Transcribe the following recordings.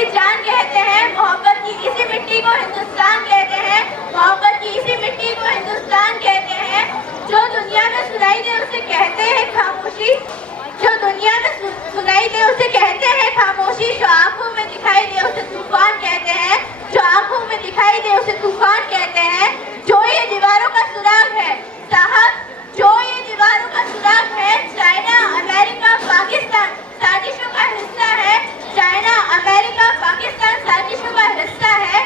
अपनी जान कहते हैं, मोहब्बत की इसी मिट्टी को हिंदुस्तान कहते हैं, मोहब्बत की इसी मिट्टी को हिंदुस्तान कहते हैं। जो दुनिया में सुनाई दे उसे कहते हैं खामोशी, जो दुनिया में सुनाई दे उसे कहते हैं खामोशी, जो आंखों में दिखाई दे उसे तूफान कहते हैं, जो आंखों में दिखाई दे उसे तूफान कहते हैं। जो ये दीवारों का सुराग है साहब, जो ये दीवारों का सुराग है, चाइना अमेरिका पाकिस्तान साजिशों का हिस्सा है, चाइना अमेरिका पाकिस्तान साजिशों का हिस्सा है।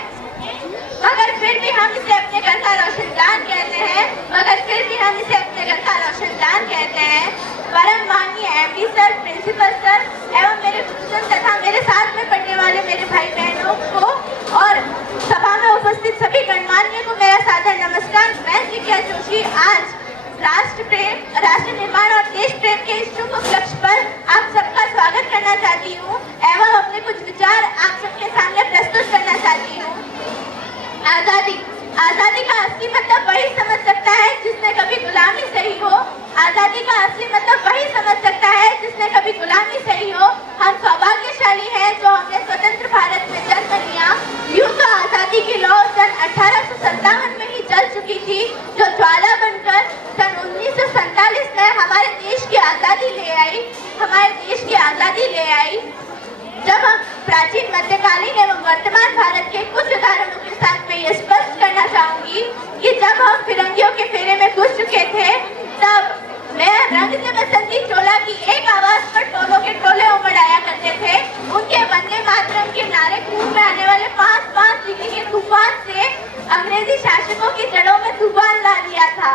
मगर फिर भी हम इसे अपने घर का रोशनदान कहते हैं, मगर फिर भी हम इसे अपने घर का रोशनदान कहते हैं। परम माननीय एमडी सर, प्रिंसिपल सर एवं मेरे गुरुजन तथा मेरे साथ में पढ़ने वाले मेरे भाई बहनों को और सभा में उपस्थित सभी गणमान्य को मेरा सादर नमस्कार। मैं जिज्ञा जोशी आज राष्ट्र प्रेम, राष्ट्र निर्माण और देश प्रेम के इस शुभ उपलक्ष्य पर आप सबका स्वागत करना चाहती हूँ एवं अपने कुछ विचार आप सबके सामने प्रस्तुत करना चाहती हूँ। आजादी, आजादी का असली मतलब वही समझ सकता है जिसने कभी गुलामी सही हो। आजादी का असली मतलब वही समझ सकता है जिसने कभी गुलामी सही हो। हम सौभाग्यशाली हैं जो हमने स्वतंत्र भारत में जन्म लिया। यूं तो आजादी की लौ सन 1857 में ही जल चुकी थी, जो ज्वाला बनकर सन 1947 में हमारे देश की आजादी ले आई, हमारे देश की आजादी ले आई। जब हम प्राचीन, मध्यकालीन एवं वर्तमान भारत के कुछ उदाहरणों के साथ मैं ये स्पष्ट करना चाहूंगी कि जब हम फिरंगियों के फेरे में घुस चुके थे, तब मैं रंग से बसंती चोला की एक आवाज पर टोलों के टोले उमड़ आया करते थे। उनके वंदे मातरम के नारे खूब में आने वाले 5-5 डिग्री के तूफान से अंग्रेजी शासकों की जड़ों में तूफान ला दिया था,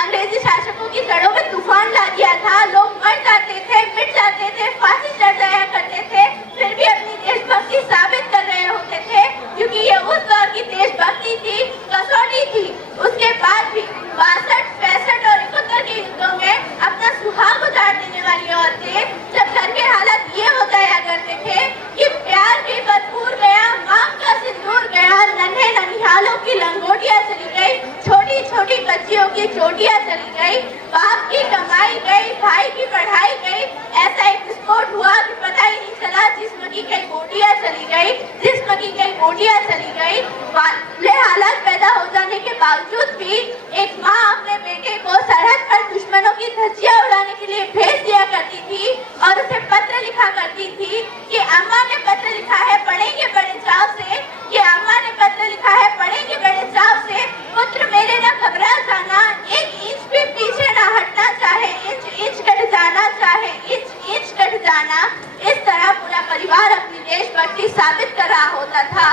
अंग्रेजी शासकों की जड़ों में तूफान ला दिया था। लोग मर जाते थे, मिट जाते थे, फांसी चढ़ जाया करते थे, फिर भी अपनी देशभक्ति साबित कर रहे होते थे, क्योंकि ये उस दौर की देशभक्ति थी, कसौटी थी। उसके बाद भी 62, 65 और 71 के युद्धों में अपना सुहाग उजाड़ देने वाली औरतें, जब घर के हालात ये हो जाया करते थे कि प्यार की बदबूर गया, मांग का सिंदूर गया, नन्हे ननिहालों की लंगोटियां चली गई, छोटी छोटी बच्चियों की चोटियां चली गई, बाप की कमाई गई, भाई की पढ़ाई गई। ऐसा एक विस्फोट हुआ कि पता ही नहीं चला, जिस्म की कई बोटियां चली गई, जिस्म की कई बोटियां चली गई। वाले हालात पैदा हो जाने के बावजूद भी एक माँ अपने बेटे को सरहद पर दुश्मनों की धज्जियां उड़ाने के लिए भेज दिया करती थी और उसे पत्र लिखा करती थी कि अम्मा ने पत्र लिखा है, पढ़ेंगे बड़े चाव से, कि अम्मा ने पत्र लिखा है, पढ़ेंगे बड़े चाव से। पुत्र मेरे न घबरा जाना, एक इंच भी पीछे न हटना, चाहे इंच इंच कट जाना, चाहे इंच इंच कट जाना। इस तरह पूरा परिवार अपनी देशभक्ति साबित कर रहा होता था,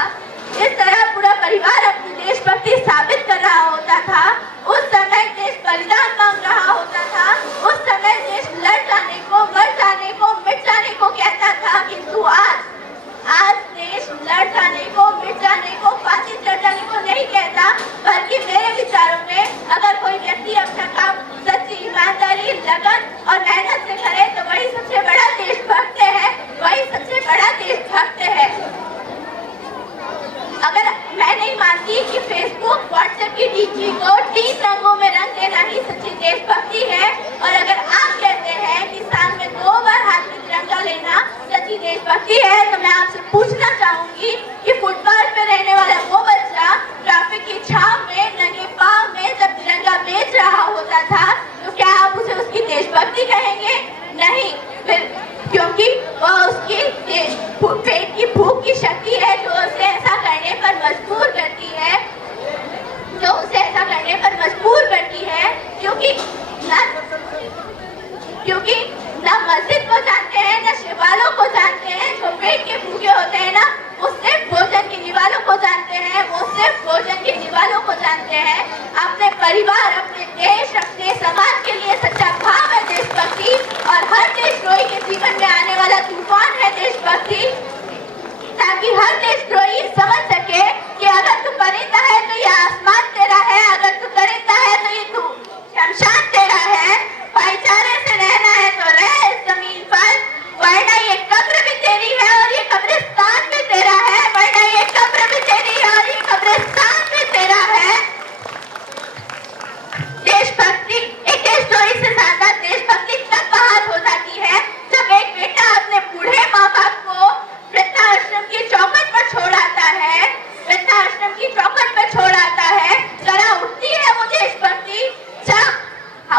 इस तरह पूरा परिवार अपनी देशभक्ति साबित कर रहा होता था। उस समय देश बलिदान मांग रहा होता था, उस समय देश लड़ जाने को, मर जाने को, मिट जाने को कहता था, किंतु आज देश लड़ जाने को, मिट जाने को, फांसी चढ़ जाने को नहीं कहता, बल्कि मेरे विचारों में अगर कोई व्यक्ति अपना काम सच्ची ईमानदारी, लगन और मेहनत से करे तो वही सबसे बड़ा देशभक्त है, वही सबसे बड़ा देशभक्त है। अगर मैं नहीं मानती कि फेसबुक, व्हाट्सएप की डीजी को 3 रंगों में रंग देना ही सच्ची देशभक्ति है, और अगर आप कहते हैं कि साल में 2 बार हाथ में तिरंगा लेना सच्ची देशभक्ति है, तो मैं आपसे पूछना चाहूंगी कि फुटपाथ पे रहने वाला वो बच्चा ट्रैफिक की छाव में नंगे पांव में जब तिरंगा बेच रहा होता था, तो क्या आप उसे उसकी देशभक्ति कहेंगे? नहीं, फिर क्योंकि वह उसकी पेट की भूख की शक्ति है जो उसे ऐसा करने पर मजबूर करती है, जो उसे ऐसा करने पर मजबूर करती है, क्योंकि ना मस्जिद को जानते हैं, ना शिवालों को जानते हैं। जो पेट के भूखे होते हैं ना, वो सिर्फ भोजन की निवालों को जानते हैं, वो सिर्फ भोजन की निवालों को जानते हैं। अपने परिवार, अपने देश, अपने समाज के लिए सच्चा भाव है देशभक्ति, और हर देशद्रोही के जीवन में आने वाला तूफान है देशभक्ति, ताकि हर देशद्रोही ये समझ सके कि अगर तू परिंदा है तो ये आसमान तेरा है, अगर तू परिंदा है तो ये तू शमशान तेरा है, भाईचारे से रहना है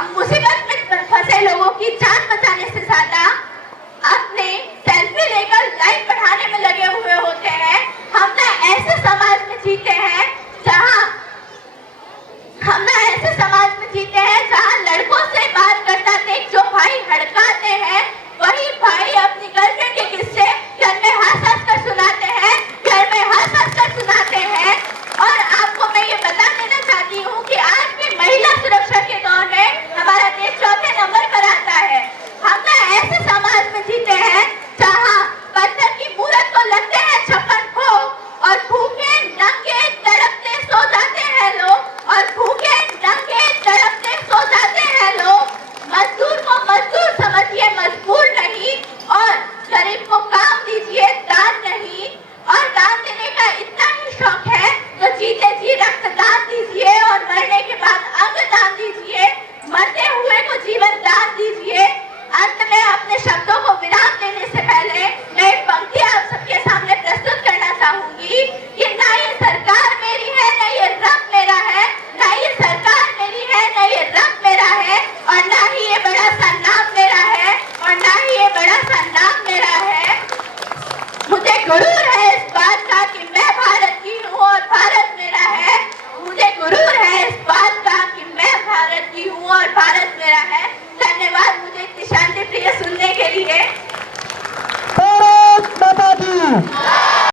हम उसी